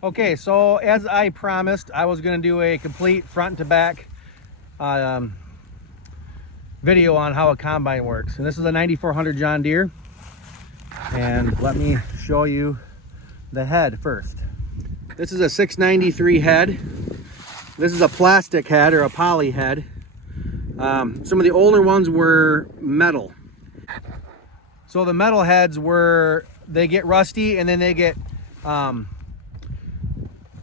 Okay, so as I promised, I was going to do a complete front to back video on how a combine works. And this is a 9400 John Deere. And let me show you the head first. This is a 693 head. This is a plastic head or a poly head. Some of the older ones were metal. So the metal heads they get rusty and then they get,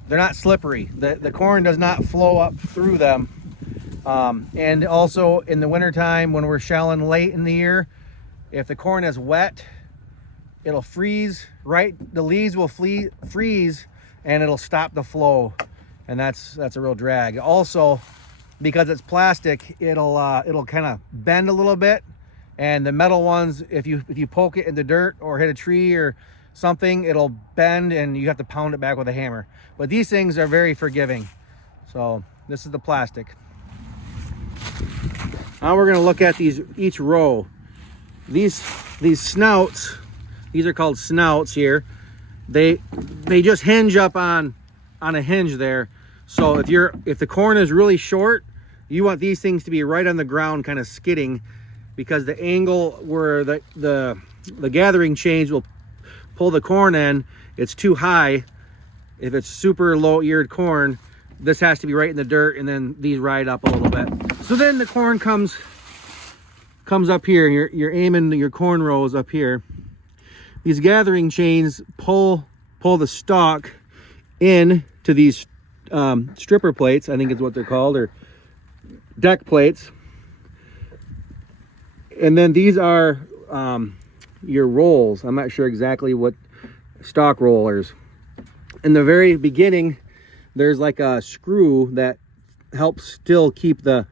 they're not slippery. The corn does not flow up through them. And also in the wintertime when we're shelling late in the year, if the corn is wet, it'll freeze, right? The leaves will freeze and it'll stop the flow. And that's a real drag. Also, because it's plastic, it'll kind of bend a little bit. And the metal ones, if you poke it in the dirt or hit a tree or something, it'll bend and you have to pound it back with a hammer. But these things are very forgiving. So this is the plastic. Now we're going to look at each row. These snouts, these are called snouts here. They just hinge up on a hinge there. So if the corn is really short, you want these things to be right on the ground, kind of skidding, because the angle where the gathering chains will pull the corn in, it's too high. If it's super low eared corn, this has to be right in the dirt, and then these ride up a little bit. So then the corn comes up here. You're aiming your corn rows up here. These gathering chains pull the stalk in to these stripper plates, I think is what they're called, or deck plates. And then these are your rolls. I'm not sure exactly what stalk rollers. In the very beginning, there's like a screw that helps still keep the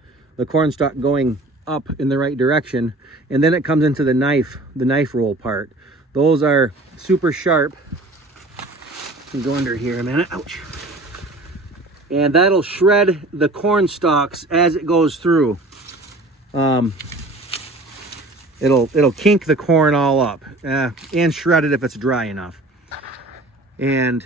corn stalk going up in the right direction. And then it comes into the knife roll part. Those are super sharp. Let me go under here a minute. Ouch. And that'll shred the corn stalks as it goes through. It'll kink the corn all up and shred it if it's dry enough. And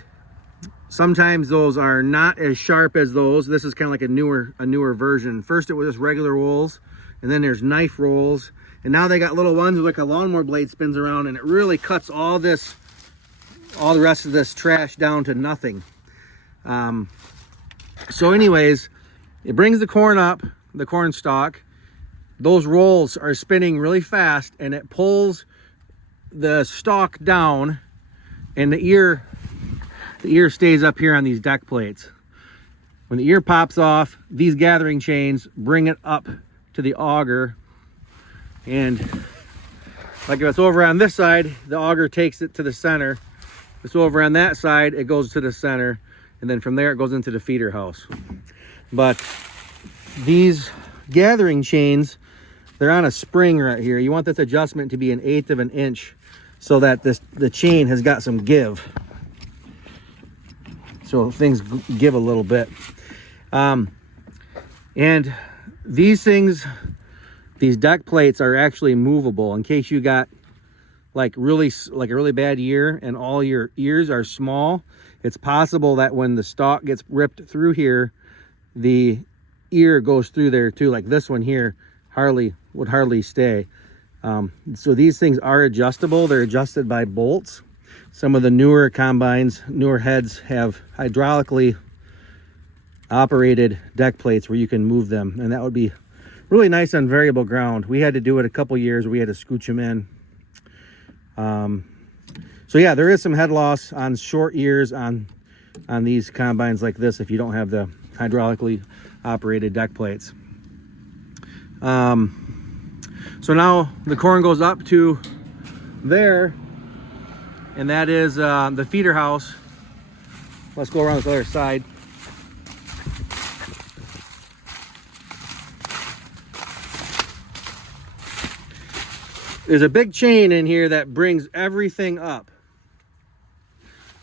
sometimes those are not as sharp as those. This is kind of like a newer version. First it was just regular rolls, and then there's knife rolls, and now they got little ones with like a lawnmower blade spins around, and it really cuts all the rest of this trash down to nothing. So anyways, it brings the corn up, the corn stalk. Those rolls are spinning really fast, and it pulls the stalk down, and the ear stays up here on these deck plates. When the ear pops off, these gathering chains bring it up to the auger, and like if it's over on this side, the auger takes it to the center. If it's over on that side, it goes to the center, and then from there it goes into the feeder house. But these gathering chains, they're on a spring right here. You want this adjustment to be 1/8 of an inch so that the chain has got some give. So things give a little bit. And these things, these deck plates are actually movable in case you got like a really bad year and all your ears are small. It's possible that when the stalk gets ripped through here, the ear goes through there too. Like this one here would hardly stay. So these things are adjustable. They're adjusted by bolts. Some of the newer combines, newer heads have hydraulically operated deck plates where you can move them, and that would be really nice on variable ground. We had to do it a couple years where we had to scooch them in. So yeah, there is some head loss on short ears on these combines like this if you don't have the hydraulically operated deck plates. So now the corn goes up to there, and that is the feeder house. Let's go around the other side. There's a big chain in here that brings everything up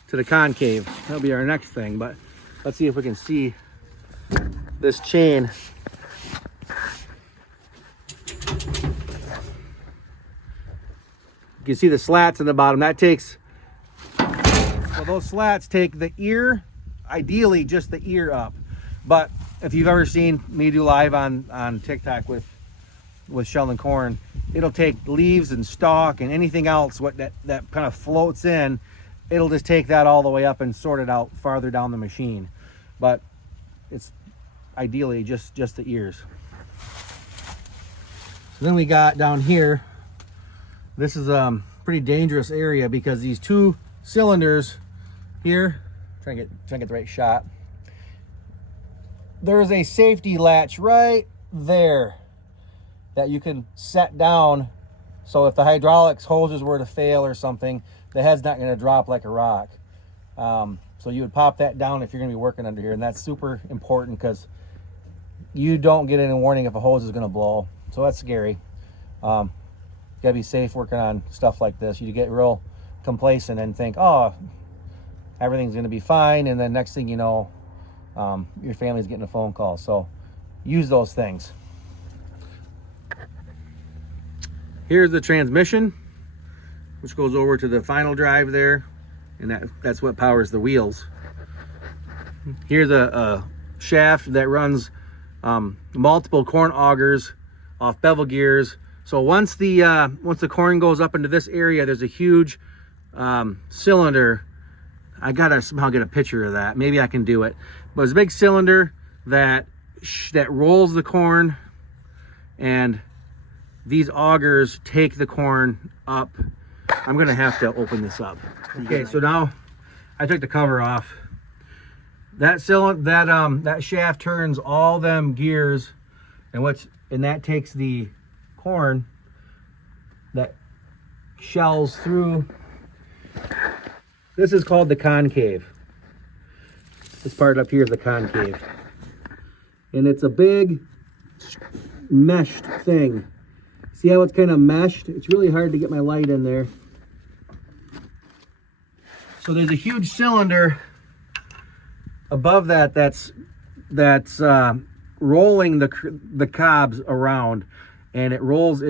to the concave. That'll be our next thing, but let's see if we can see this chain. You can see the slats in the bottom. That takes, well, those slats take the ear, ideally just the ear up. But if you've ever seen me do live on TikTok with Sheldon Corn, it'll take leaves and stalk and anything else that kind of floats in. It'll just take that all the way up and sort it out farther down the machine. But it's ideally just the ears. So then we got down here, this is a pretty dangerous area because these two cylinders here, trying to get the right shot. There's a safety latch right there that you can set down, so if the hydraulics hoses were to fail or something, the head's not going to drop like a rock. So you would pop that down if you're going to be working under here, and that's super important because you don't get any warning if a hose is going to blow. So that's scary. You gotta be safe working on stuff like this. You get real complacent and think, oh, everything's gonna be fine, and then next thing you know, your family's getting a phone call. So use those things. Here's the transmission, which goes over to the final drive there, and that's what powers the wheels. Here's a shaft that runs multiple corn augers off bevel gears. So once the corn goes up into this area, there's a huge cylinder. I gotta somehow get a picture of that. Maybe I can do it. But it's a big cylinder that rolls the corn, and these augers take the corn up. I'm gonna have to open this up. Okay, so now I took the cover off. That shaft turns all them gears, and that takes the corn that shells through. This is called the concave. This part up here is the concave, and it's a big meshed thing. See how it's kind of meshed? It's really hard to get my light in there. So there's a huge cylinder above that's rolling the cobs around, and it rolls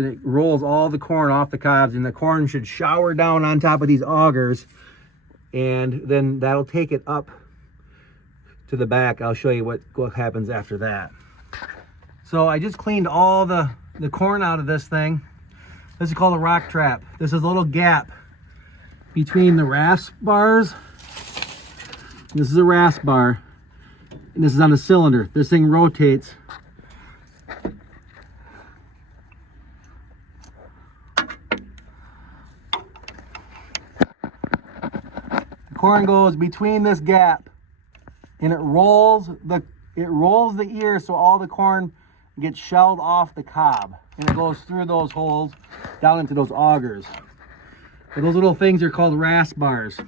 all the corn off the cobs, and the corn should shower down on top of these augers, and then that'll take it up to the back. I'll show you what happens after that. So I just cleaned all the corn out of this thing. This is called a rock trap. This is a little gap between the rasp bars. This is a rasp bar, and this is on a cylinder. This thing rotates. The corn goes between this gap, and it rolls the ear, so all the corn gets shelled off the cob, and it goes through those holes down into those augers. So those little things are called rasp bars.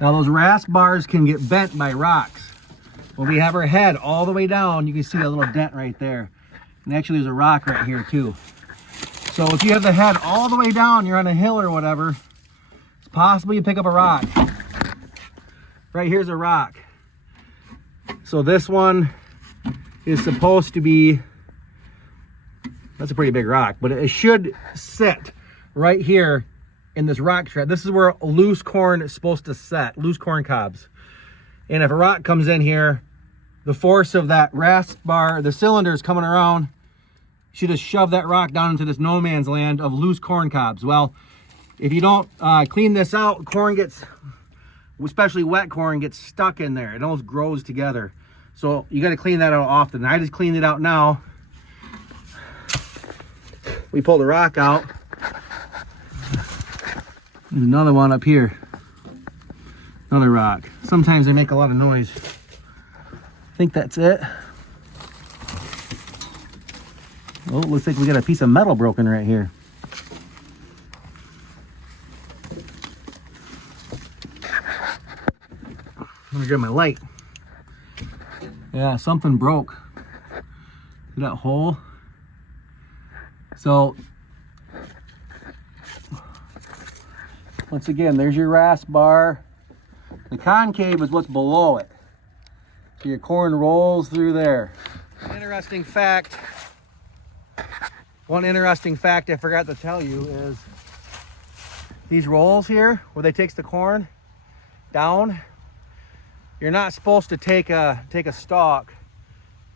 Now those rasp bars can get bent by rocks. When we have our head all the way down, you can see a little dent right there. And actually there's a rock right here too. So if you have the head all the way down, you're on a hill or whatever, it's possible you pick up a rock. Right here's a rock. So this one is supposed to be, that's a pretty big rock, but it should sit right here in this rock trap. This is where loose corn is supposed to set, loose corn cobs. And if a rock comes in here, the force of that rasp bar, the cylinder is coming around, you should just shove that rock down into this no man's land of loose corn cobs. Well, if you don't clean this out, corn gets, especially wet corn, gets stuck in there. It almost grows together. So you got to clean that out often. I just cleaned it out now. We pull the rock out. There's another one up here. Another rock. Sometimes they make a lot of noise. I think that's it. Oh, looks like we got a piece of metal broken right here. I'm gonna grab my light. Yeah, something broke. See that hole? So, once again, there's your rasp bar. The concave is what's below it. So your corn rolls through there. Interesting fact, one interesting fact I forgot to tell you is these rolls here where they takes the corn down, you're not supposed to take a stalk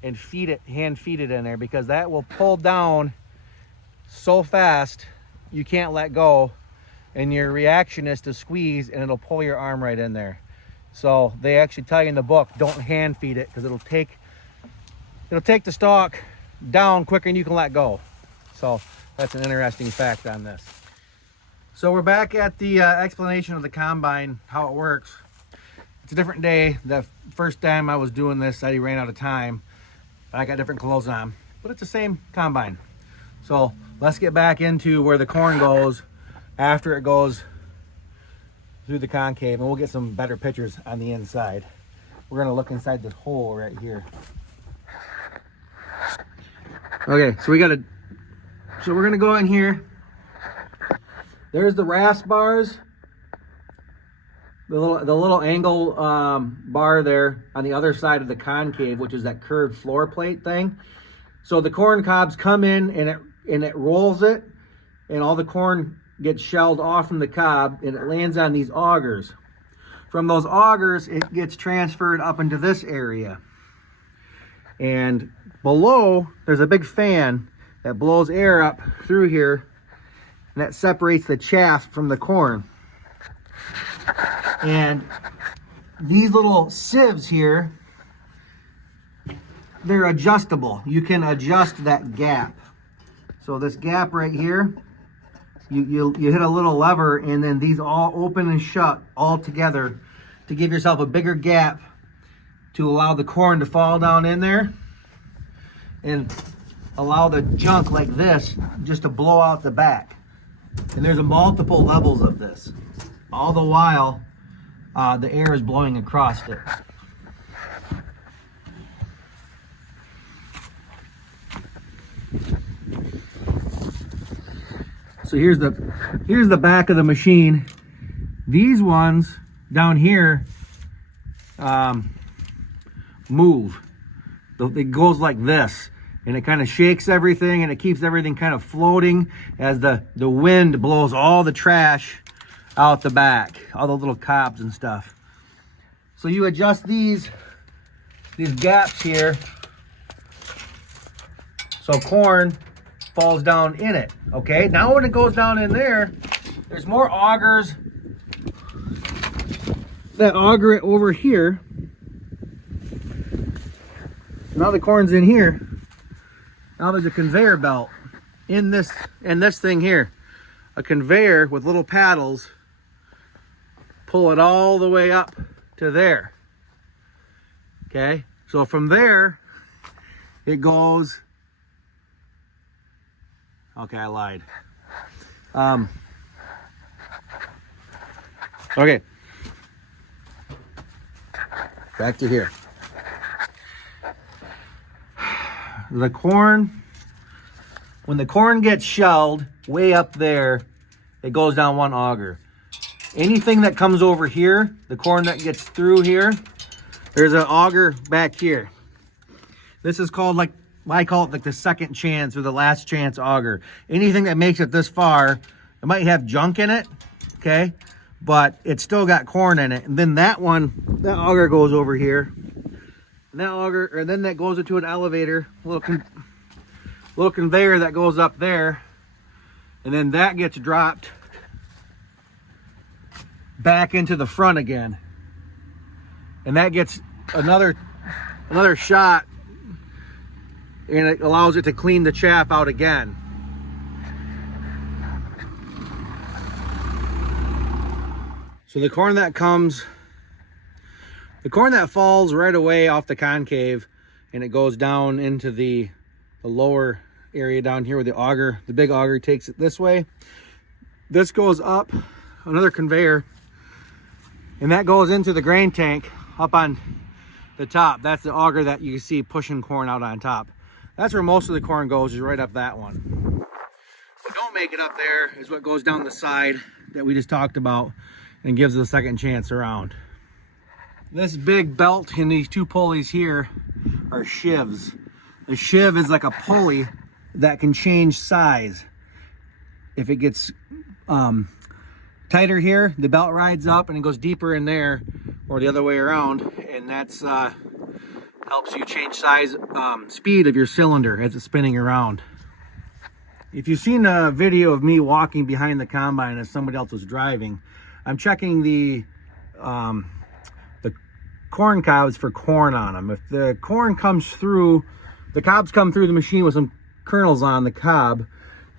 and feed it, hand feed it in there, because that will pull down so fast you can't let go, and your reaction is to squeeze and it'll pull your arm right in there. So they actually tell you in the book, don't hand feed it, because it'll take the stalk down quicker than you can let go. So that's an interesting fact on this. So we're back at the explanation of the combine, how it works. It's a different day. The first time I was doing this, I ran out of time. I got different clothes on, but it's the same combine. So let's get back into where the corn goes after it goes through the concave, and we'll get some better pictures on the inside. We're gonna look inside this hole right here. Okay, so we're gonna go in here. There's the rasp bars, the little angle bar there on the other side of the concave, which is that curved floor plate thing. So the corn cobs come in and it rolls it, and all the corn gets shelled off from the cob, and it lands on these augers. From those augers, it gets transferred up into this area. And below, there's a big fan that blows air up through here, and that separates the chaff from the corn. And these little sieves here, they're adjustable. You can adjust that gap. So this gap right here, you hit a little lever, and then these all open and shut all together to give yourself a bigger gap to allow the corn to fall down in there and allow the junk like this just to blow out the back. And there's multiple levels of this. All the while, the air is blowing across it. So here's the back of the machine. These ones down here move. It goes like this, and it kind of shakes everything, and it keeps everything kind of floating as the wind blows all the trash out the back, all the little cobs and stuff. So you adjust these gaps here so corn falls down in it. Okay, now when it goes down in there, there's more augers that auger it over here. Now the corn's in here. Now there's a conveyor belt in this thing here. A conveyor with little paddles pull it all the way up to there. Okay, so from there it goes. Okay, I lied. Okay, back to here. The corn, when the corn gets shelled way up there, it goes down one auger. Anything that comes over here, the corn that gets through here, there's an auger back here. This is called, like, I call it like the second chance or the last chance auger. Anything that makes it this far, it might have junk in it, okay? But it's still got corn in it. And then that auger goes over here. And that auger, or then that goes into an elevator, little conveyor that goes up there. And then that gets dropped back into the front again. And that gets another shot, and it allows it to clean the chaff out again. So the corn that falls right away off the concave, and it goes down into the lower area down here where the big auger takes it this way. This goes up another conveyor, and that goes into the grain tank up on the top. That's the auger that you see pushing corn out on top. That's where most of the corn goes, is right up that one. What don't make it up there is what goes down the side that we just talked about and gives it a second chance around. This big belt and these two pulleys here are sheaves. The sheave is like a pulley that can change size. If it gets tighter here, the belt rides up and it goes deeper in there, or the other way around, and that's helps you change size, speed of your cylinder as it's spinning around. If you've seen a video of me walking behind the combine as somebody else was driving, I'm checking the corn cobs for corn on them. If the corn comes through, the cobs come through the machine with some kernels on the cob,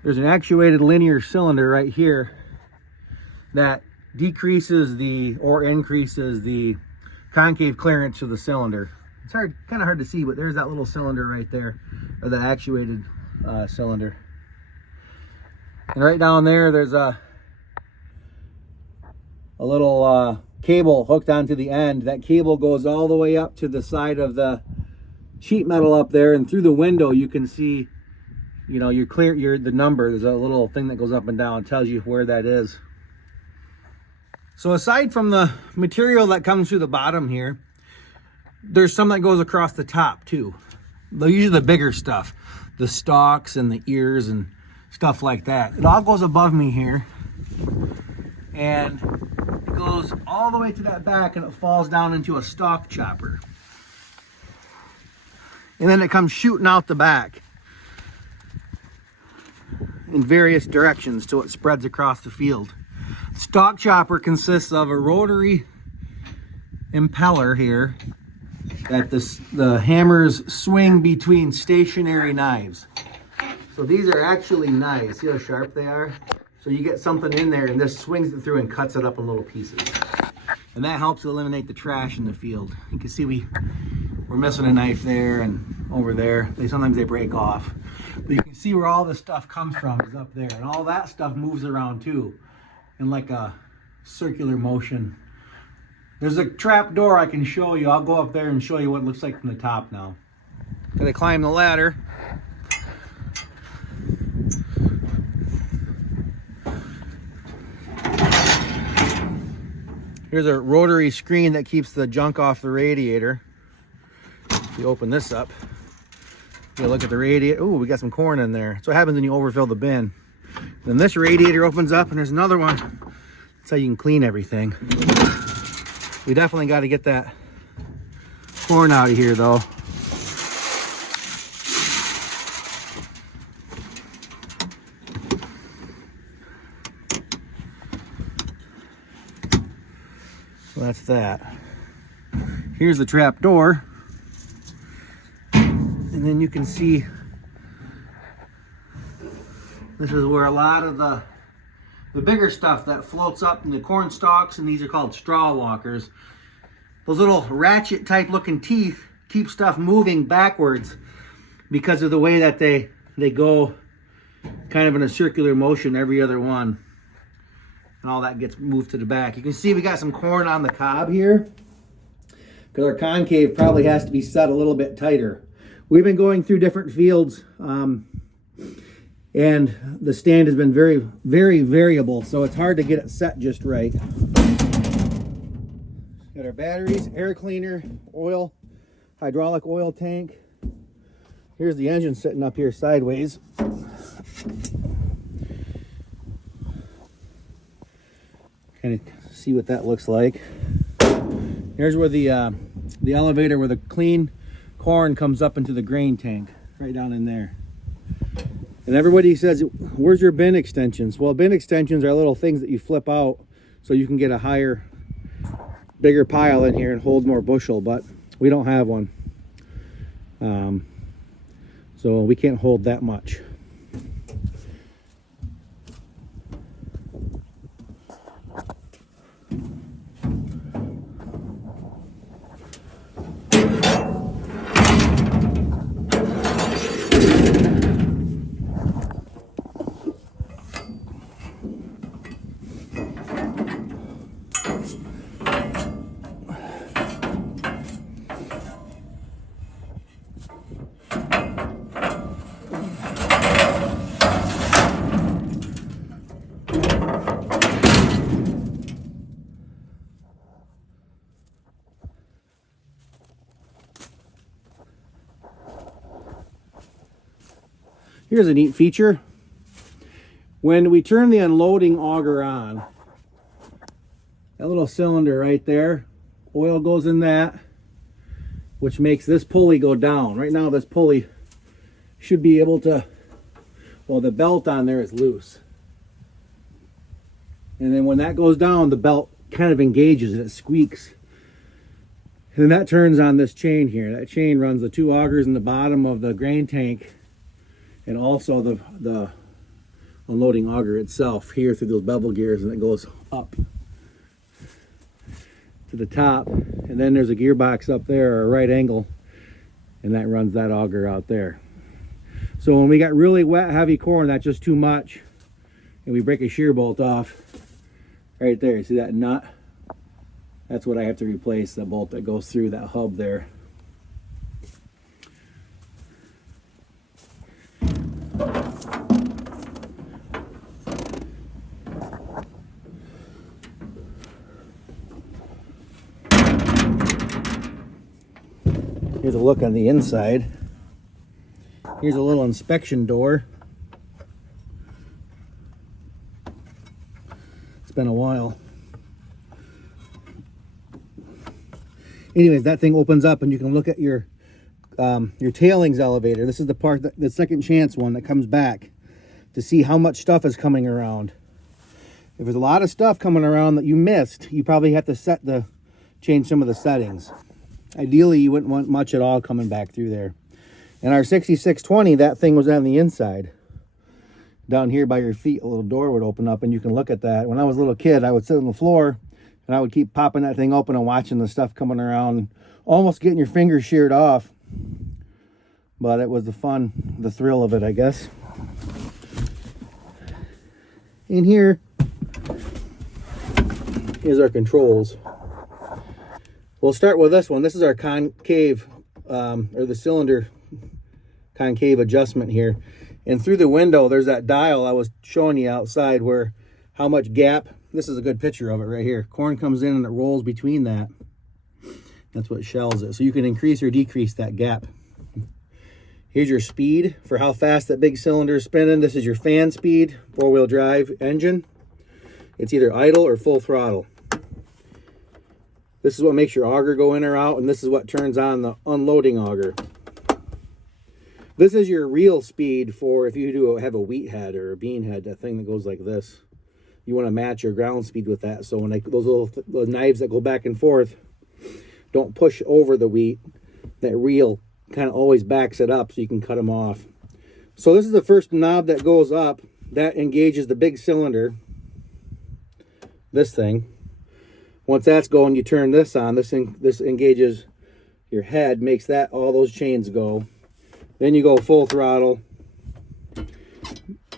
there's an actuated linear cylinder right here that decreases or increases the concave clearance of the cylinder. It's kind of hard to see, but there's that little cylinder right there, or that actuated cylinder. And right down there, there's a little cable hooked onto the end. That cable goes all the way up to the side of the sheet metal up there, and through the window you can see, you know, the number. There's a little thing that goes up and down, tells you where that is. So aside from the material that comes through the bottom here, there's some that goes across the top too. Usually the bigger stuff, the stalks and the ears and stuff like that. It all goes above me here, and it goes all the way to that back, and it falls down into a stalk chopper. And then it comes shooting out the back in various directions till it spreads across the field. Stalk chopper consists of a rotary impeller here that the hammers swing between stationary knives. So these are actually knives. See how sharp they are? So you get something in there and this swings it through and cuts it up in little pieces. And that helps eliminate the trash in the field. You can see we're missing a knife there and over there. Sometimes they break off. But you can see where all this stuff comes from is up there. And all that stuff moves around too in like a circular motion. There's a trap door I can show you. I'll go up there and show you what it looks like from the top now. Gotta climb the ladder. Here's a rotary screen that keeps the junk off the radiator. If you open this up, you look at the radiator. Ooh, we got some corn in there. That's what happens when you overfill the bin. Then this radiator opens up and there's another one. That's how you can clean everything. We definitely got to get that corn out of here though. So that's that. Here's the trap door. And then you can see this is where a lot of the bigger stuff that floats up in the corn stalks, and these are called straw walkers. Those little ratchet type looking teeth keep stuff moving backwards because of the way that they go kind of in a circular motion, every other one. And all that gets moved to the back. You can see we got some corn on the cob here because our concave probably has to be set a little bit tighter. We've been going through different fields and the stand has been very, very variable, so it's hard to get it set just right. Got our batteries, air cleaner, oil, hydraulic oil tank. Here's the engine sitting up here sideways. Kind of see what that looks like. Here's where the elevator where the clean corn comes up into the grain tank, right down in there. And everybody says, where's your bin extensions? Well, bin extensions are little things that you flip out so you can get a higher, bigger pile in here and hold more bushel, but we don't have one. So we can't hold that much. Here's a neat feature. When we turn the unloading auger on, that little cylinder right there, oil goes in that, which makes this pulley go down. Right now this pulley should be able to, well, the belt on there is loose. And then when that goes down, the belt kind of engages and it squeaks. And then that turns on this chain here. That chain runs the 2 augers in the bottom of the grain tank and also the unloading auger itself here through those bevel gears, and it goes up to the top. And then there's a gearbox up there, or a right angle, and that runs that auger out there. So when we got really wet, heavy corn, that's just too much, and we break a shear bolt off, right there, you see that nut? That's what I have to replace, the bolt that goes through that hub there. Here's a look on the inside. Here's a little inspection door. It's been a while. Anyways, that thing opens up and you can look at your tailings elevator. This is the part, the second chance one that comes back to see how much stuff is coming around. If there's a lot of stuff coming around that you missed, you probably have to change some of the settings. Ideally, you wouldn't want much at all coming back through there. And our 6620, that thing was on the inside. Down here by your feet, a little door would open up and you can look at that. When I was a little kid, I would sit on the floor and I would keep popping that thing open and watching the stuff coming around, almost getting your fingers sheared off. But it was the fun, the thrill of it, I guess. In here is our controls. We'll start with this one. This is our concave, or the cylinder concave adjustment here. And through the window, there's that dial I was showing you outside where how much gap. This is a good picture of it right here. Corn comes in and it rolls between that. That's what shells it. So you can increase or decrease that gap. Here's your speed for how fast that big cylinder is spinning. This is your fan speed, 4-wheel drive engine. It's either idle or full throttle. This is what makes your auger go in or out, and this is what turns on the unloading auger. This is your real speed for if you have a wheat head or a bean head, that thing that goes like this. You want to match your ground speed with that. So when those knives that go back and forth don't push over the wheat, that reel kind of always backs it up so you can cut them off. So this is the first knob that goes up. That engages the big cylinder, this thing. Once that's going, you turn this on. This engages your head, makes that all those chains go. Then you go full throttle,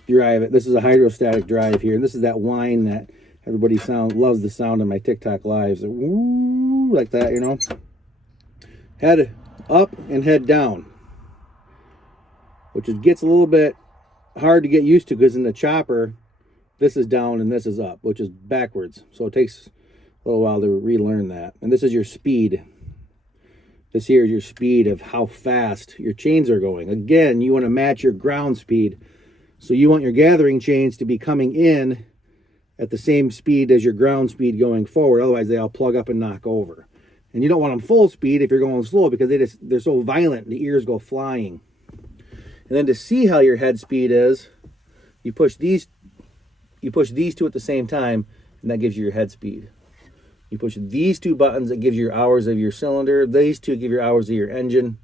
drive it. This is a hydrostatic drive here, and this is that whine that everybody loves the sound of my TikTok lives. Woo, like that, you know. Head up and head down, which gets a little bit hard to get used to because in the chopper, this is down and this is up, which is backwards. So it takes a little while to relearn that. And this is your speed. This here is your speed of how fast your chains are going. Again, you want to match your ground speed. So you want your gathering chains to be coming in at the same speed as your ground speed going forward. Otherwise, they all plug up and knock over. And you don't want them full speed if you're going slow because they're so violent, the ears go flying. And then to see how your head speed is, you push these two at the same time, and that gives you your head speed. You push these two buttons, that gives you your hours of your cylinder. These two give your hours of your engine.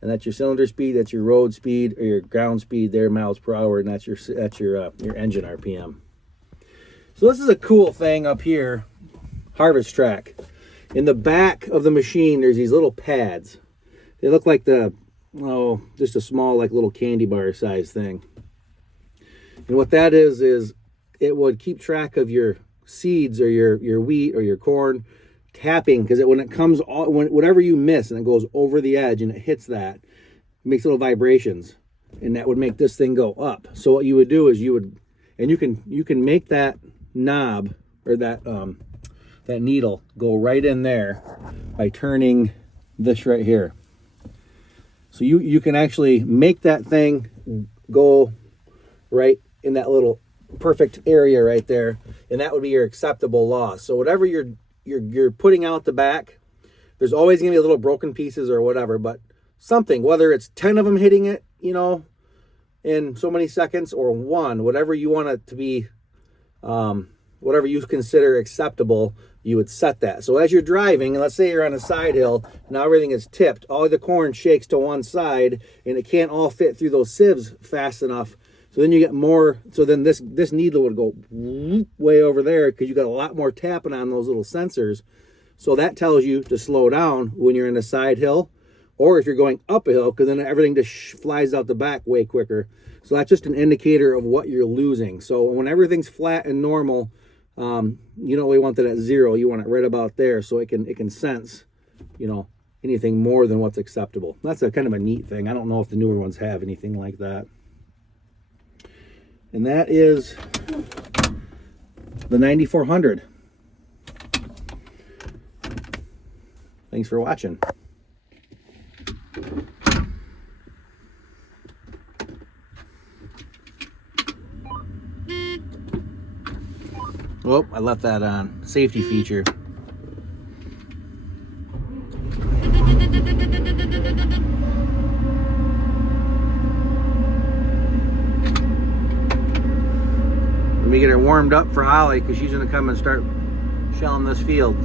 And that's your cylinder speed, that's your road speed, or your ground speed there, miles per hour, and that's your engine RPM. So this is a cool thing up here, harvest track. In the back of the machine, there's these little pads. They look like just a small, like little candy bar size thing. And what that is it would keep track of your seeds or your wheat or your corn tapping, because when it comes, whatever you miss and it goes over the edge and it hits that, it makes little vibrations, and that would make this thing go up. So what you would do is you can make that knob or that needle go right in there by turning this right here. So you can actually make that thing go right in that little perfect area right there, and that would be your acceptable loss. So whatever you're putting out the back, there's always going to be little broken pieces or whatever, but something, whether it's 10 of them hitting it, you know, in so many seconds, or one, whatever you want it to be, whatever you consider acceptable, you would set that. So as you're driving, and let's say you're on a side hill, now everything is tipped, all the corn shakes to one side, and it can't all fit through those sieves fast enough. So then you get more, so then this needle would go way over there because you got a lot more tapping on those little sensors. So that tells you to slow down when you're in a side hill, or if you're going up a hill, because then everything just flies out the back way quicker. So that's just an indicator of what you're losing. So when everything's flat and normal, you don't really want that at 0. You want it right about there so it can sense, you know, anything more than what's acceptable. That's a kind of a neat thing. I don't know if the newer ones have anything like that. And that is the 9400. Thanks for watching. Oh, I left that on. Safety feature. Let me get her warmed up for Holly because she's going to come and start shelling this field.